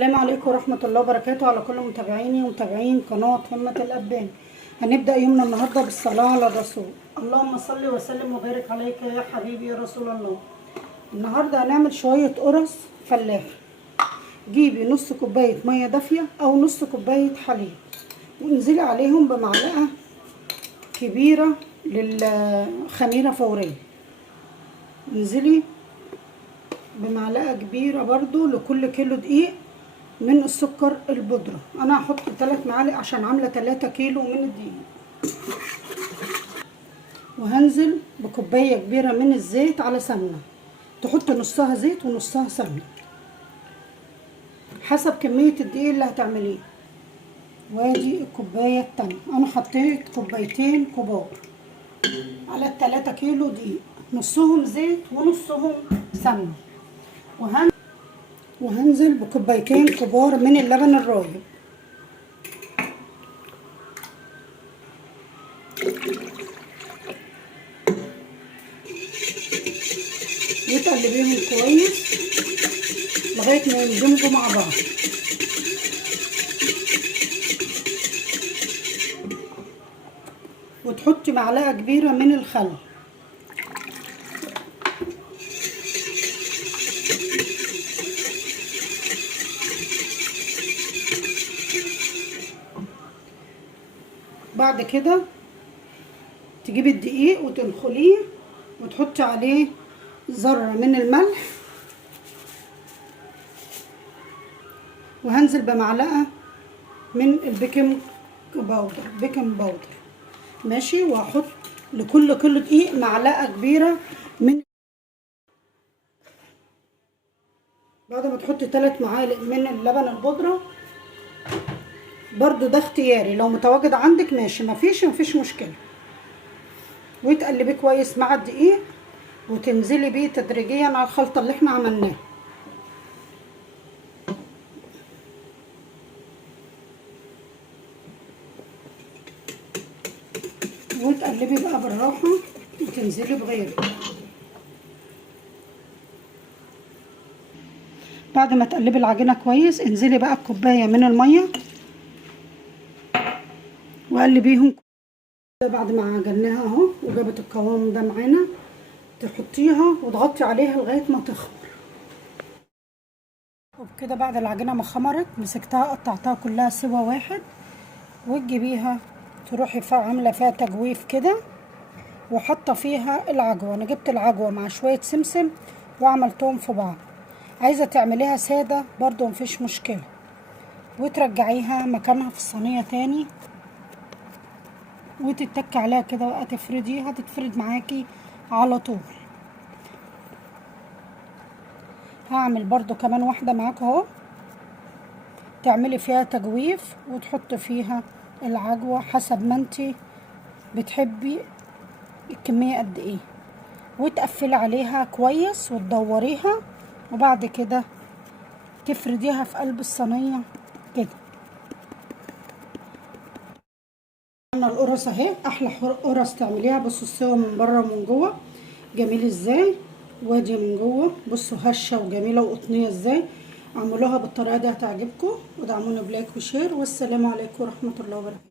السلام عليكم ورحمة الله وبركاته على كل متابعيني ومتابعين قناة همة الأبان. هنبدأ يومنا النهاردة بالصلاة على الرسول. اللهم صل وسلم وبارك عليك يا حبيبي يا رسول الله. النهاردة هنعمل شوية قرص فلاح. جيبي نص كوباية مية دافية أو نص كوباية حليب، وانزلي عليهم بمعلقة كبيرة للخميرة فورية. انزلي بمعلقة كبيرة برضو لكل كيلو دقيق من السكر البودرة. انا هحط 3 معالق عشان عامله 3 كيلو من الدقيق. وهنزل بكوبايه كبيره من الزيت على سمنه، تحط نصها زيت ونصها سمنه حسب كميه الدقيق اللي هتعمليه. وادي الكوبايه التانية، انا حطيت كوبايتين كبار على 3 كيلو دقيق، نصهم زيت ونصهم سمنه. وهنزل بكوبايتين كبار من اللبن الرايب. وتقلبيهم كويس لغايه ما يندمجوا مع بعض. وتحطي معلقه كبيره من الخل. بعد كده تجيبي الدقيق وتنخليه وتحطي عليه ذره من الملح، وهنزل بمعلقه من البيكنج باودر ماشي. وهحط لكل كيلو دقيق معلقه كبيره من. بعد ما تحطي 3 معالق من اللبن البودره، برضو ده اختياري، لو متواجد عندك ماشي، مفيش مشكله. وتقلبيه كويس مع الدقيق وتنزلي بيه تدريجيا على الخلطه اللي احنا عملناها. وتقلبي بقى بالراحه وتنزلي بغيره. بعد ما تقلبي العجينه كويس، انزلي بقى بكوبايه من الميه وقلبيهم. بعد ما عجناها اهو وجابت القوام ده معانا، تحطيها وتغطي عليها لغايه ما تخمر. وبكده بعد العجينه ما خمرت، مسكتها قطعتها كلها سوا واحد، وتجيبيها تروحي عامله فيها تجويف كده وحاطه فيها العجوه. انا جبت العجوه مع شويه سمسم وعملتهم في بعض. عايزه تعمليها ساده برضو مفيش مشكله. وترجعيها مكانها في الصينيه تاني وتتكي عليها كده بقى تفرديها، هتتفرد معاكي على طول. هعمل برضو كمان واحده معاك اهو، تعملي فيها تجويف وتحط فيها العجوه حسب ما انتي بتحبي الكميه قد ايه، وتقفلي عليها كويس وتدوريها. وبعد كده تفرديها في قلب الصينيه كده. عملنا القرص اهي، احلى قرص تعمليها. بصوا السوا من بره ومن جوه جميل ازاي، وادي من جوه بصوا هشه وجميله وقطنيه ازاي. اعملوها بالطريقه دي هتعجبكم، ودعمونا بلايك وشير. والسلام عليكم ورحمه الله وبركاته.